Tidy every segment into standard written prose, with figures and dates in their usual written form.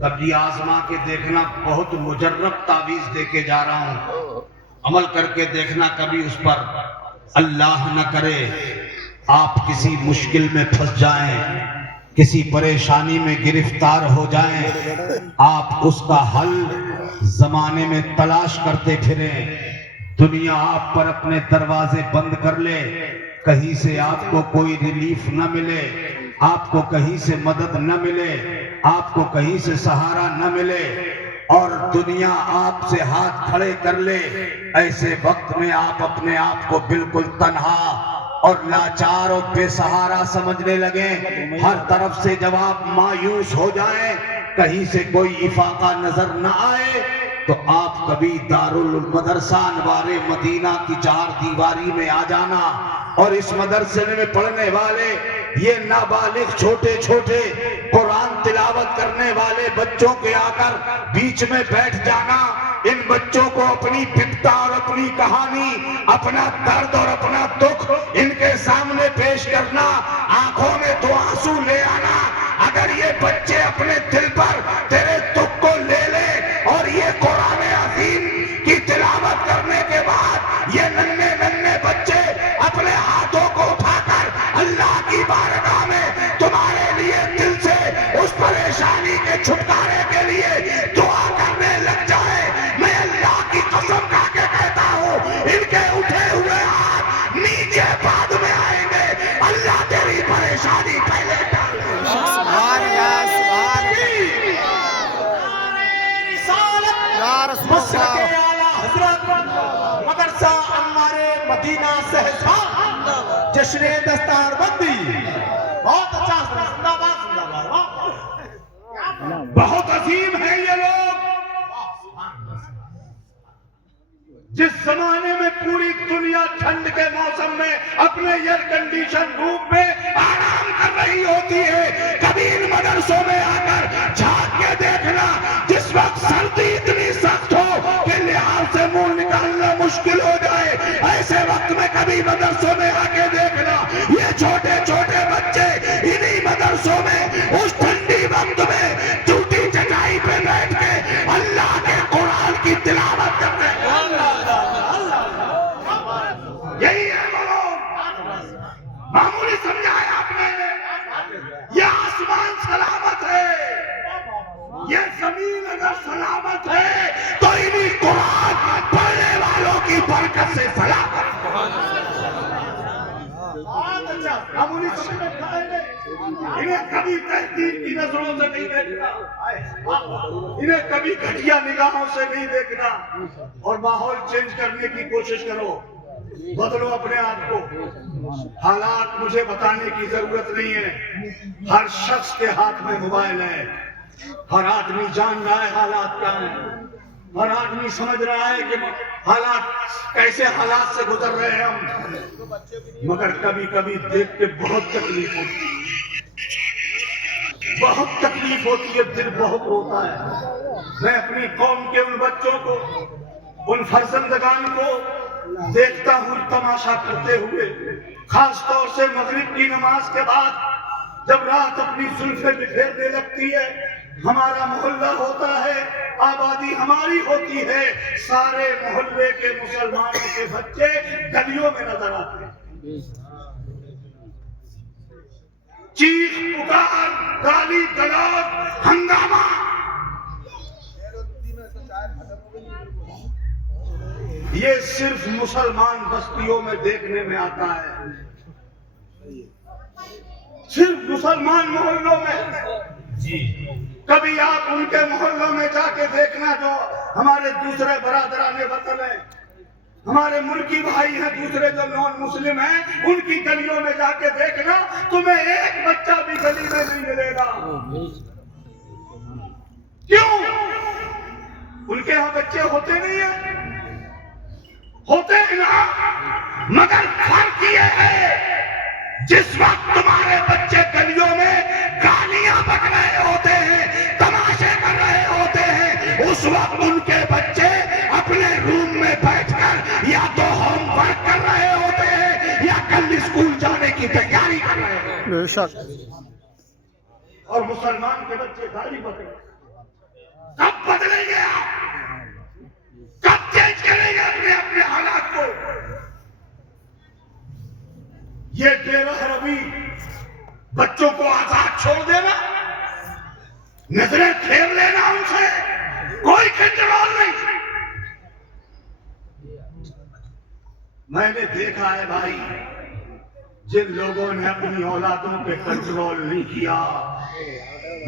کبھی آزما کے دیکھنا، بہت مجرب تعویذ دے کے جا رہا ہوں، عمل کر کے دیکھنا، کبھی اس پر اللہ نہ کرے آپ کسی مشکل میں پھنس جائیں، کسی پریشانی میں گرفتار ہو جائیں، آپ اس کا حل زمانے میں تلاش کرتے پھریں، دنیا آپ پر اپنے دروازے بند کر لے، کہیں سے آپ کو کوئی ریلیف نہ ملے، آپ کو کہیں سے مدد نہ ملے، آپ کو کہیں سے سہارا نہ ملے، اور دنیا آپ سے ہاتھ کھڑے کر لے، ایسے وقت میں آپ اپنے آپ کو بالکل تنہا اور لاچار اور بے سہارا سمجھنے لگیں، ہر طرف سے جب آپ مایوس ہو جائیں، کہیں سے کوئی افاقہ نظر نہ آئے، تو آپ کبھی دارالمدرسہ انوار مدینہ کی چار دیواری میں آ جانا، اور اس مدرسے میں پڑھنے والے یہ نابالغ چھوٹے چھوٹے قرآن تلاوت کرنے والے بچوں کے آ کر بیچ میں بیٹھ جانا، ان بچوں کو اپنی بپتا اور اپنی کہانی، اپنا درد اور اپنا دکھ ان کے سامنے پیش کرنا، آنکھوں میں تو آنسو لے آنا، اگر یہ بچے اپنے دل پر تیرے دکھ کو لے لے اور یہ قرآن عظیم کی تلاوت کرنے کے بعد یہ ننھے ننھے بچے اپنے ہاتھوں کو اٹھا کر اللہ کی بارگاہ میں تمہارے لیے دل سے اس پریشانی کے چھٹکارے کے لیے دعا کرنے لگ جائے، میں اللہ کی قسم کھا کے کہتا ہوں ان کے اٹھے ہوئے ہاتھ نیچے بعد میں آئیں گے، اللہ تیری پریشانی پہلے ڈال دے۔ مسلک اعلیٰ حضرت مدرسہ انوار مدینہ سہسا جشن دستار بندی، بہت اچھا زندہ باد زندہ باد، بہت عظیم ہیں یہ لوگ۔ جس زمانے میں پوری دنیا ٹھنڈ کے موسم میں اپنے ایئر کنڈیشن روم میں آرام کر رہی ہوتی ہے، کبھی ان مدرسوں میں آ کر جھانک کے دیکھنا، جس وقت سردی اتنی سخت ہو کہ لحاظ سے منہ نکالنا مشکل ہو جائے، ایسے وقت میں کبھی مدرسوں میں آ کے دیکھنا، یہ چھوٹے چھوٹے بچے انہی مدرسوں میں اس ٹھنڈی وقت میں ٹوٹی چٹائی پہ بیٹھ کے اللہ کے قرآن کی تلاوت کرتے ہیں۔ یہی ہے وہ لوگ، معمولی سمجھایا آپ نے، یہ آسمان سلامت ہے، یہ زمین اگر سلامت ہے تو انہی قرآن پڑھنے والوں کی برکت سے سلامت ہے۔ معمولی سمجھا ہے، انہیں کبھی تحقیر کی نظروں سے نہیں دیکھنا، انہیں کبھی گھٹیا نگاہوں سے نہیں دیکھنا، اور ماحول چینج کرنے کی کوشش کرو، بدلو اپنے آپ کو۔ حالات مجھے بتانے کی ضرورت نہیں ہے، ہر شخص کے ہاتھ میں موبائل ہے، ہر آدمی جان رہا ہے حالات کیا ہیں، ہر آدمی سمجھ رہا ہے کہ حالات کیسے حالات سے گزر رہے ہیں ہم، مگر کبھی کبھی دیکھ کے بہت تکلیف ہوتی ہے، بہت تکلیف ہوتی ہے، دل بہت روتا ہے۔ میں اپنی قوم کے ان بچوں کو، ان فرزندگان کو دیکھتا ہوں تماشا کرتے ہوئے، خاص طور سے مغرب کی نماز کے بعد جب رات اپنی زلفیں بکھیرنے لگتی ہے، ہمارا محلہ ہوتا ہے، آبادی ہماری ہوتی ہے، سارے محلے کے مسلمانوں کے بچے گلیوں میں نظر آتے ہیں، چیخ پکار، گالی گلوچ، ہنگامہ۔ یہ صرف مسلمان بستیوں میں دیکھنے میں آتا ہے، صرف مسلمان محلوں میں۔ کبھی آپ ان کے محلوں میں جا کے دیکھنا جو ہمارے دوسرے برادران وطن ہیں، ہمارے ملکی بھائی ہیں دوسرے جو نان مسلم ہیں، ان کی گلیوں میں جا کے دیکھنا، تمہیں ایک بچہ بھی گلی میں نہیں ملے گا۔ کیوں؟ ان کے ہاں بچے ہوتے نہیں ہیں، ہوتے ہیں نا، مگر فرق یہ ہے جس وقت تمہارے بچے گلیوں میں گالیاں بک رہے ہوتے ہیں، تماشے کر رہے ہوتے ہیں، اس وقت ان کے بچے اپنے روم میں بیٹھ کر یا تو ہوم ورک کر رہے ہوتے ہیں یا کل اسکول جانے کی تیاری کر رہے ہیں۔ بے شک۔ اور مسلمان کے بچے داڑھی پکڑے. کب بدلیں گے آپ؟ کب چینج کریں گے اپنے حالات کو؟ یہ بے رحم روی، بچوں کو آزاد چھوڑ دینا، نظریں پھیر لینا ان سے، کوئی کنٹرول نہیں. میں نے دیکھا ہے بھائی، جن لوگوں نے اپنی اولادوں پہ کنٹرول نہیں کیا،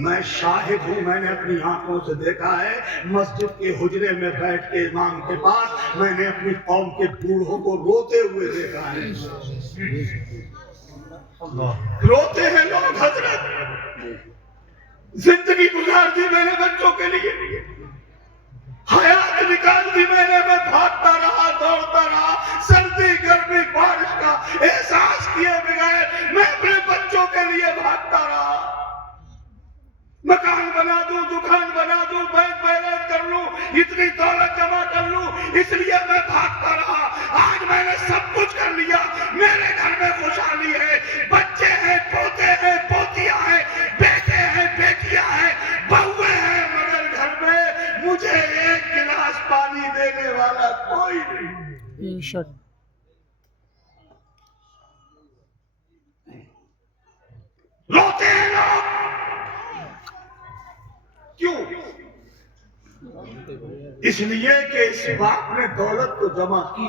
میں شاہد ہوں، میں نے اپنی آنکھوں سے دیکھا ہے. مسجد کے حجرے میں بیٹھ کے امام کے پاس میں نے اپنی قوم کے بوڑھوں کو روتے ہوئے دیکھا ہے. روتے ہیں لوگ. حضرت زندگی گزار دی میں نے بچوں کے لیے، حیات نکال دی میں نے، میں بھاگتا رہا، دوڑتا رہا، سردی گرمی بارش کا احساس کیے بغیر میں اپنے بچوں کے لیے بھاگتا رہا. مکان بنا دوں، دکان بنا دوں، بینک بیلنس کر لوں، اتنی دولت جمع کر لوں، اس لیے میں بھاگتا رہا. آج میں نے سب کچھ کر لیا، میرے گھر میں خوشحالی ہے، بچے ہیں، پوتے ہیں، پوتیاں ہیں، بیٹے ہیں، بیٹیاں ہیں، بہویں ہیں، مگر گھر میں مجھے ایک گلاس پانی دینے والا کوئی نہیں. روتے ہیں لوگ. کیوں؟ اس لیے کہ اس باپ نے دولت تو جمع کی،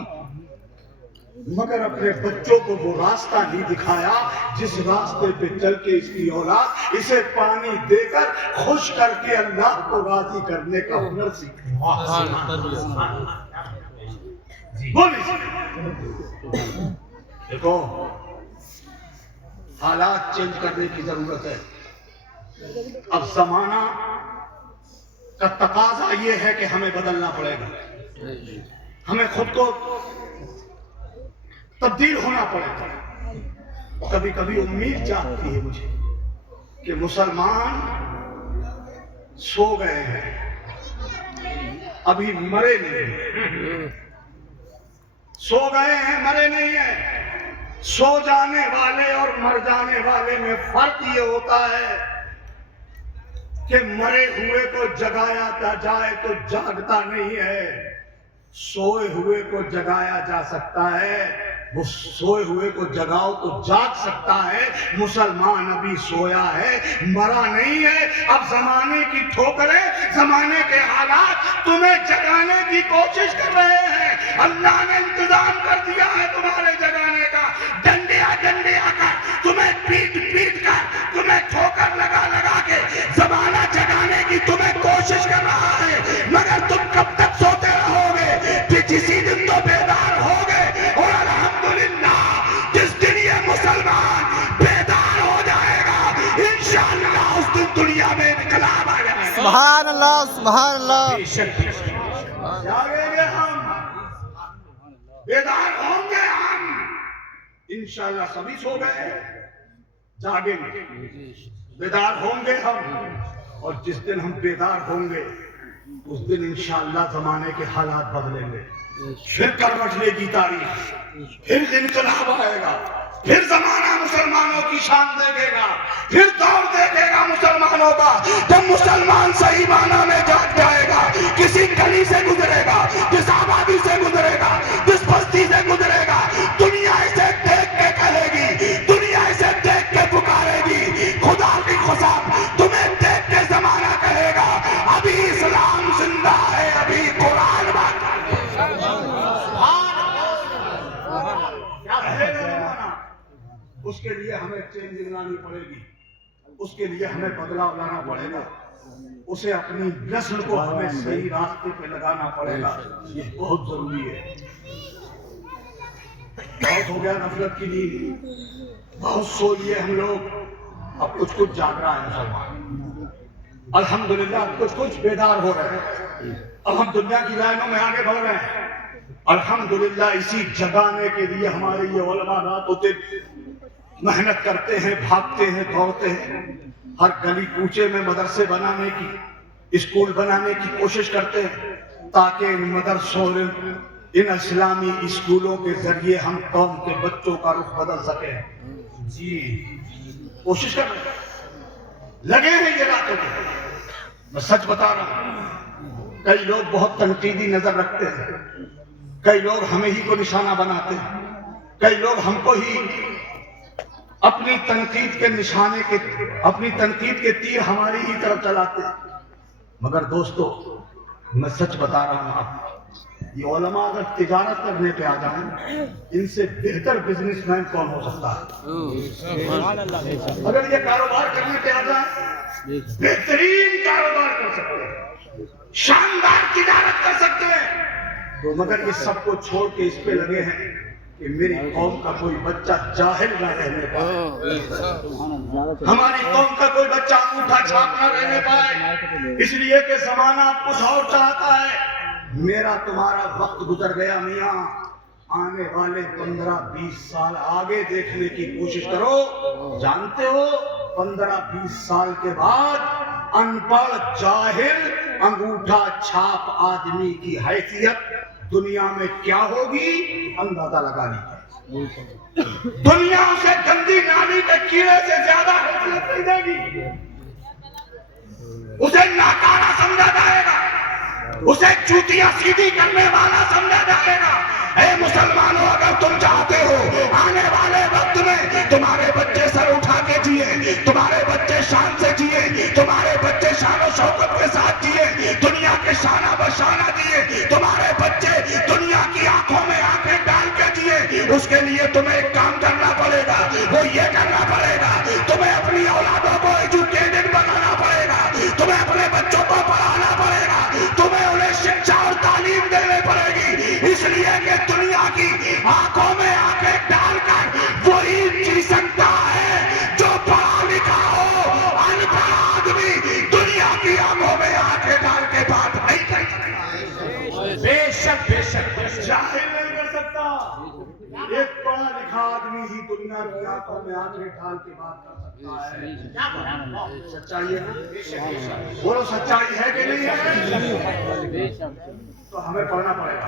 مگر اپنے بچوں کو وہ راستہ نہیں دکھایا جس راستے پہ چل کے اس کی اولاد اسے پانی دے کر خوش کر کے اللہ کو راضی کرنے کا ہنر سیکھے. دیکھو، حالات چینج کرنے کی ضرورت ہے. اب زمانہ کا تقاضا یہ ہے کہ ہمیں بدلنا پڑے گا، ہمیں خود کو تبدیل ہونا پڑے گا. کبھی کبھی امید چاہتی ہے مجھے کہ مسلمان سو گئے ہیں، ابھی مرے نہیں. سو گئے ہیں، مرے نہیں ہیں. سو جانے والے اور مر جانے والے میں فرق یہ ہوتا ہے کہ مرے ہوئے کو جگایا جائے تو جاگتا نہیں ہے، سوئے ہوئے کو جگایا جا سکتا ہے. وہ سوئے ہوئے کو جگاؤ تو جاگ سکتا ہے. مسلمان ابھی سویا ہے، مرا نہیں ہے. اب زمانے کی ٹھوکریں، زمانے کے حالات تمہیں جگانے کی کوشش کر رہے ہیں. اللہ نے انتظام کر دیا ہے تمہارے جگانے کا. ڈنڈیا کر تمہیں، پیٹ پیٹ کر تمہیں، ٹھوکر لگا لگا کے زمانہ جگانے کی تمہیں کوشش کر رہا ہے. مگر تم کب تک سوتے رہو گے؟ جسی دن تو بیدار ہو گے. اور الحمدللہ جس دن یہ مسلمان بیدار ہو جائے گا، انشاءاللہ اس دن دنیا میں انقلاب آ جائے گا. سبحان اللہ، سبحان اللہ. جاگیں گے ہم، بیدار ہوں گے ہم. انشاءاللہ سبھی سو گئے، جاگیں گے، بیدار ہوں گے ہم. اور جس دن ہم بیدار ہوں گے اس دن انشاءاللہ زمانے کے حالات بدلیں گے. پھر کروٹ لے گی تاریخ، پھر انقلاب آئے گا، پھر زمانہ مسلمانوں کی شان دیکھے گا، پھر دور دیکھے گا مسلمانوں کا. جب مسلمان صحیح معنی میں جاگ جائے گا، کسی گلی سے گزرے گا، جس آبادی سے گزرے گا، جس بستی سے گزرے گا، دنیا اسے دیکھ کے کہے گی، دنیا اسے دیکھ کے پکارے گی. خدا کی قسم تمہیں دیکھ کے زمانہ کہے گا ابھی اسلام زندہ ہے، ابھی قرآن باقی. اس کے لیے ہمیں چینجنگ لانی پڑے گی، اس کے لیے ہمیں بدلاؤ لانا پڑے گا. اسے اپنی نسل کو ہمیں صحیح راستے پہ لگانا پڑے گا. یہ بہت ضروری ہے. بہت ہو گیا غفلت کی نیند، بہت سو لیے ہم لوگ. اب کچھ کچھ جاگ رہا ہے مسلمان، الحمدللہ. کچھ کچھ بیدار ہو رہے ہیں. اب ہم دنیا کی لائنوں میں آگے بڑھ رہے ہیں الحمدللہ. اسی جگانے کے لیے ہمارے یہ علماء رات ہوتے محنت کرتے ہیں، بھاگتے ہیں، دوڑتے ہیں. ہر گلی کوچے میں مدرسے بنانے کی، اسکول بنانے کی کوشش کرتے ہیں تاکہ ان مدرسوں، ان اسلامی اسکولوں کے ذریعے ہم قوم کے بچوں کا رخ بدل سکیں. جی کوشش کر رہے ہیں. لگے ہیں یہ راتوں کو. میں سچ بتا رہا ہوں, کئی لوگ بہت تنقیدی نظر رکھتے ہیں, کئی لوگ ہمیں ہی کو نشانہ بناتے ہیں, کئی لوگ ہم کو ہی اپنی تنقید کے تیر ہماری ہی طرف چلاتے ہیں. مگر دوستو, میں سچ بتا رہا ہوں آپ, یہ علماء اگر تجارت کرنے پہ آ جائیں, ان سے بہتر بزنس مین کون ہو سکتا ہے؟ اگر یہ کاروبار کرنے پہ آ جائیں, بہترین کاروبار کر سکتے ہیں, شاندار تجارت کر سکتے ہیں, مگر یہ سب کو چھوڑ کے اس پہ لگے ہیں کہ میری قوم کا کوئی بچہ جاہل نہ رہنے پائے, ہماری قوم کا کوئی بچہ انگوٹھا چھاپ نہ رہنے پائے, اس لیے کہ زمانہ کچھ اور چاہتا ہے. میرا تمہارا وقت گزر گیا میاں, آنے والے 15-20 سال آگے دیکھنے کی کوشش کرو. جانتے ہو 15-20 سال کے بعد ان پڑھ جاہل انگوٹھا چھاپ آدمی کی حیثیت دنیا میں کیا ہوگی اندازہ لگا لیجیے. دنیا اسے گندی نالی کے کیڑے سے زیادہ حیثیت نہیں دے گی, اسے ناکارہ سمجھا جائے گا, اسے چوتیاں سیدھی کرنے والا سمجھا جائے گا. اے مسلمانوں, اگر تم چاہتے ہو آنے والے وقت میں تمہارے بچے سر اٹھا کے جیے, تمہارے بچے شان سے جیے, تمہارے بچے شان و شوکت کے ساتھ جیے, دنیا کے شانہ بشانہ جیے, تمہارے بچے دنیا کی آنکھوں میں آنکھیں ڈال کے جیے, اس کے لیے تمہیں ایک کام کرنا پڑے گا. وہ یہ کرنا پڑے گا, تمہیں اپنی اولادوں کو ایجوکیٹڈ بنانا پڑے گا, تمہیں اپنے بچوں کو پڑھانا پڑے گا, تمہیں انہیں شکشا اور تعلیم دینے پڑے گی. اس لیے کہ دنیا کی آنکھوں میں آنکھیں ڈال کر وہی جی سکتا ہے جو پڑھا لکھا ہو. ان پڑھ آدمی دنیا کی آنکھوں میں آنکھیں ڈال کے بات نہیں کر سکتا. بے شک جاہل نہیں کر سکتا. ایک پڑھا لکھا آدمی ہی دنیا کی آنکھوں میں آنکھیں ڈال کے بات کر سکتا ہے. سچائی ہے, بولو سچائی ہے کہ نہیں ہے؟ تو ہمیں پڑھنا پڑے گا.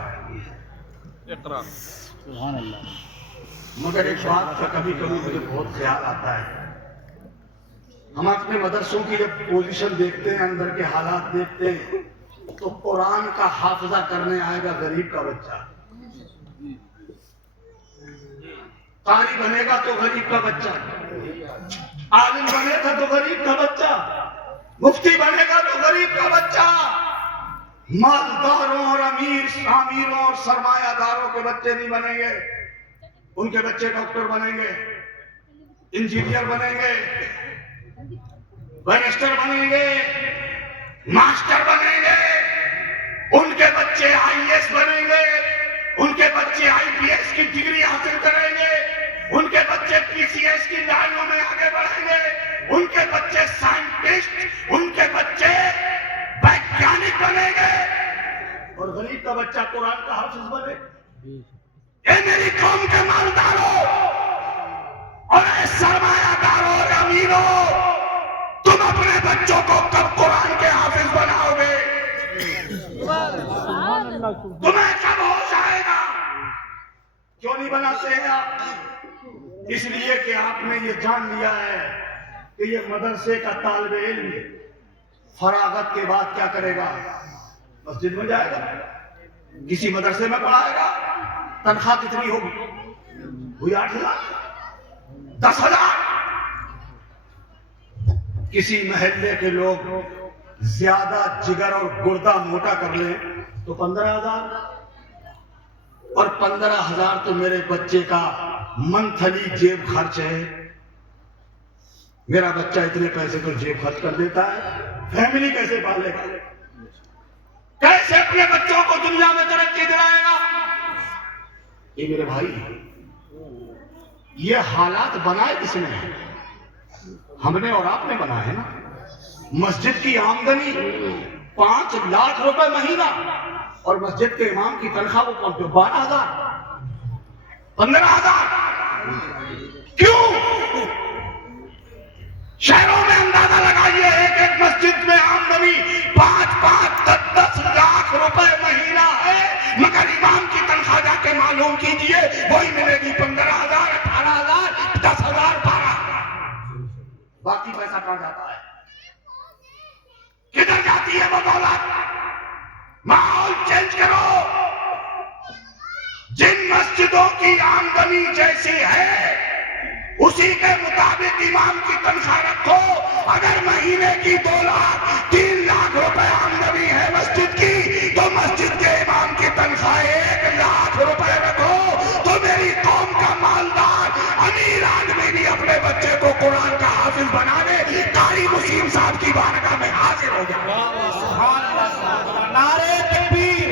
مگر ایک بات کا کبھی کبھی مجھے بہت خیال آتا ہے, ہم اپنے مدرسوں کی جب پوزیشن دیکھتے ہیں, اندر کے حالات دیکھتے ہیں, تو قرآن کا حافظہ کرنے آئے گا غریب کا بچہ, قاری بنے گا تو غریب کا بچہ, عالم بنے گا تو غریب کا بچہ, مفتی بنے گا تو غریب کا بچہ, مالداروں اور امیروں اور سرمایہ داروں کے بچے نہیں بنیں گے. ان کے بچے ڈاکٹر بنیں گے, انجینئر بنیں گے, بیرسٹر بنیں گے, ماسٹر بنیں گے. ان کے بچے IAS بنیں گے, ان کے بچے IPS کی ڈگری حاصل کریں گے, ان کے بچے PCS کی لائنوں میں آگے بڑھیں گے, ان کے بچے سائنٹسٹ, ان کے بچے ویگیانک بنیں گے, اور غریب کا بچہ قرآن کا حافظ بنے. اے میری قوم کے مالداروں اور اے سرمایہ داروں اور امیروں, تم اپنے بچوں کو کب قرآن کے حافظ بناؤ گے؟ تمہیں کب ہوش آئے گا؟ کیوں نہیں بناتے ہیں آپ؟ اس لیے کہ آپ نے یہ جان لیا ہے کہ یہ مدرسے کا طالب علم فراغت کے بعد کیا کرے گا؟ مسجد میں جائے گا, کسی مدرسے میں پڑھائے گا. تنخواہ کتنی ہوگی؟ وہی 8,000 10,000. کسی محلے کے لوگ زیادہ جگر اور گردہ موٹا کر لیں تو 15,000, اور 15,000 تو میرے بچے کا منتھلی جیب خرچ ہے. میرا بچہ اتنے پیسے تو جیب خرچ کر دیتا ہے, فیملی کیسے پالے گا؟ کیسے اپنے بچوں کو دنیا میں ترقی دلائے گا؟ یہ میرے بھائی, یہ حالات بنائے کس نے؟ ہم نے اور آپ نے بنائے نا. مسجد کی آمدنی 5 لاکھ روپے مہینہ, اور مسجد کے امام کی تنخواہ وہ 12,000 15,000. کیوں؟ شہروں میں اندازہ لگائیے, ایک مسجد میں آمدنی 5-10 لاکھ روپے مہینہ ہے, مگر امام کی تنخواہ جا کے معلوم کیجئے, وہی ملے گی 15,000 18,000 10,000 12,000. باقی پیسہ کہاں جاتا ہے؟ مسجدوں کی آمدنی جیسی ہے اسی کے مطابق امام کی تنخواہ رکھو. اگر مہینے کی 2 لاکھ 3 لاکھ روپے آمدنی ہے مسجد کی تو مسجد کے امام کی تنخواہ 1 لاکھ روپے رکھو. تو میری قوم کا مالدار امیر آدمی بھی اپنے بچے کو قرآن کا حافظ بنا دے. قاری مسیم صاحب کی بارگاہ میں حاضر ہو جائے. نعرہ تکبیر،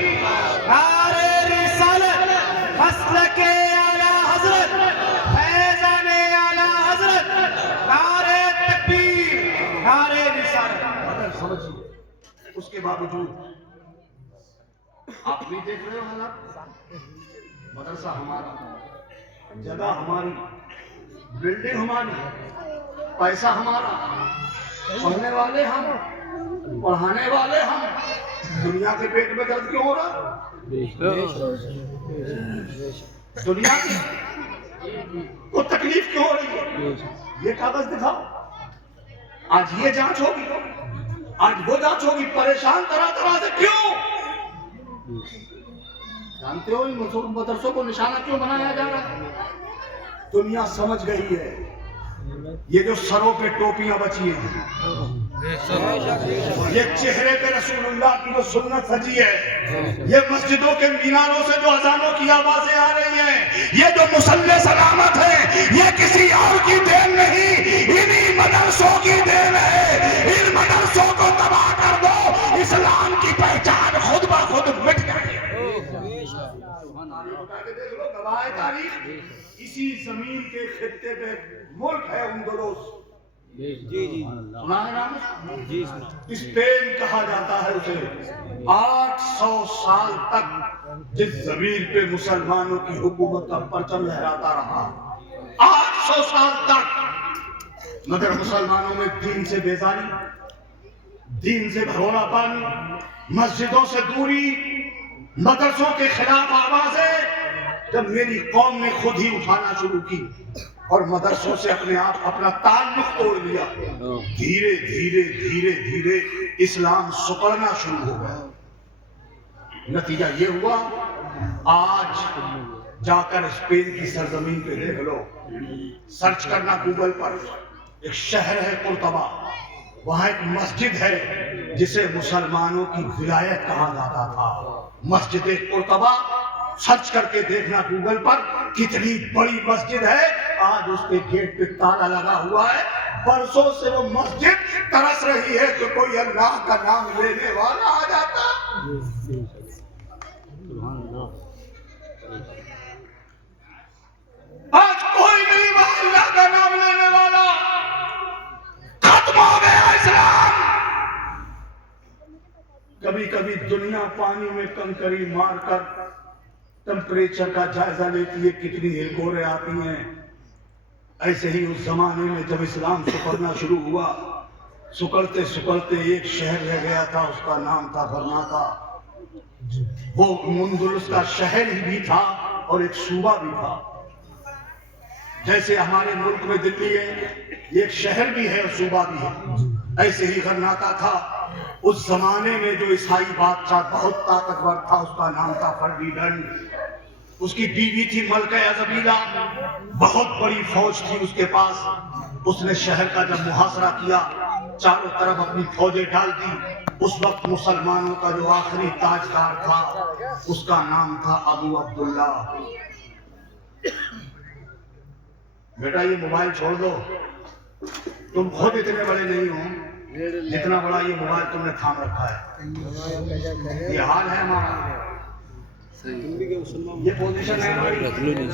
نعرہ رسالت، مسلک اعلیٰ حضرت، فیضان اعلیٰ حضرت، نعرہ تکبیر، نعرہ رسالت. اگر سمجھیے اس کے باوجود آپ بھی دیکھ رہے ہو حالات. مدرسہ ہمارا، جگہ ہماری، بلڈنگ ہماری، پیسہ ہمارا، پڑھنے والے ہم، پڑھانے والے ہم. دنیا کے پیٹ میں درد کیوں ہو رہا؟ دنیا کی کو تکلیف کیوں ہو رہی ہے؟ یہ کاغذ دکھاؤ. آج یہ جانچ ہوگی، آج وہ جانچ ہوگی. پریشان طرح طرح سے کیوں؟ جانتے ہو ان مدرسوں کو نشانہ کیوں بنایا جا رہا ہے؟ دنیا سمجھ گئی ہے یہ جو سروں پہ ٹوپیاں بچی ہیں، یہ چہرے پہ رسول اللہ کی جو سنت سجی ہے، یہ مسجدوں کے میناروں سے جو اذانوں کی آوازیں آ رہی ہیں، یہ جو مصلی سلامت ہے، یہ کسی اور کی دین نہیں، انہی مدرسوں کی دین ہے. ان مدرسوں کو تباہ کر دو، اسلام کی پہچان خود بخود مٹ جائے. دیکھ لو گواہ تاریخ. اسی زمین کے خطے پہ ملک ہے اندلس. سنا ہے نام؟ اسپین کہا جاتا ہے اسے. 800 سال تک جس زمین پہ مسلمانوں کی حکومت کا پرچم لہراتا رہا، 800 سال تک. مگر مسلمانوں میں دین سے بیزاری، دین سے بھگونا پن، مسجدوں سے دوری، مدرسوں کے خلاف آوازیں جب میری قوم نے خود ہی اٹھانا شروع کی اور مدرسوں سے اپنے آپ اپنا تعلق توڑ لیا، دھیرے دھیرے دھیرے دھیرے اسلام سکڑنا شروع ہو گیا. نتیجہ یہ ہوا، آج جا کر اسپین کی سرزمین پہ دیکھ لو، سرچ کرنا گوگل پر. ایک شہر ہے قرطبہ، وہاں ایک مسجد ہے جسے مسلمانوں کی ولایت کہا جاتا تھا. مسجد قرطبہ سرچ کر کے دیکھنا گوگل پر، کتنی بڑی مسجد ہے. آج اس کے گیٹ پہ تالا لگا ہوا ہے. برسوں سے وہ مسجد ترس رہی ہے کہ کوئی اللہ کا نام لینے والا آ جاتا. آج کوئی نہیں وہاں اللہ کا نام لینے والا. ختم ہو گیا اسلام. کبھی کبھی دنیا پانی میں کنکری مار کر ٹمپریچر کا جائزہ لیتی ہے، کتنی ہلکوریں آتی ہیں. ایسے ہی اس زمانے میں جب اسلام سکڑنا شروع ہوا، سکڑتے سکڑتے ایک شہر رہ گیا تھا، اس کا نام تھا غرناطہ. وہ اندلس کا شہر ہی بھی تھا اور ایک صوبہ بھی تھا. جیسے ہمارے ملک میں دلی ہے، یہ ایک شہر بھی ہے اور صوبہ بھی ہے، ایسے ہی غرناطہ تھا. اس زمانے میں جو عیسائی بادشاہ بہت طاقتور تھا، اس کا نام تھا فرڈینڈ. اس کی بیوی تھی ملکہ ازبیلا، بہت بڑی فوج تھی اس کے پاس. اس نے شہر کا جب محاصرہ کیا، چاروں طرف اپنی فوجیں ڈال دی. اس وقت مسلمانوں کا جو آخری تاجدار تھا، اس کا نام تھا ابو عبداللہ. بیٹا یہ موبائل چھوڑ دو، تم خود اتنے بڑے نہیں ہو جتنا بڑا یہ موبائل تم نے تھام رکھا ہے. یہ حال ہے ہمارا، یہ پوزیشن ہے ہماری.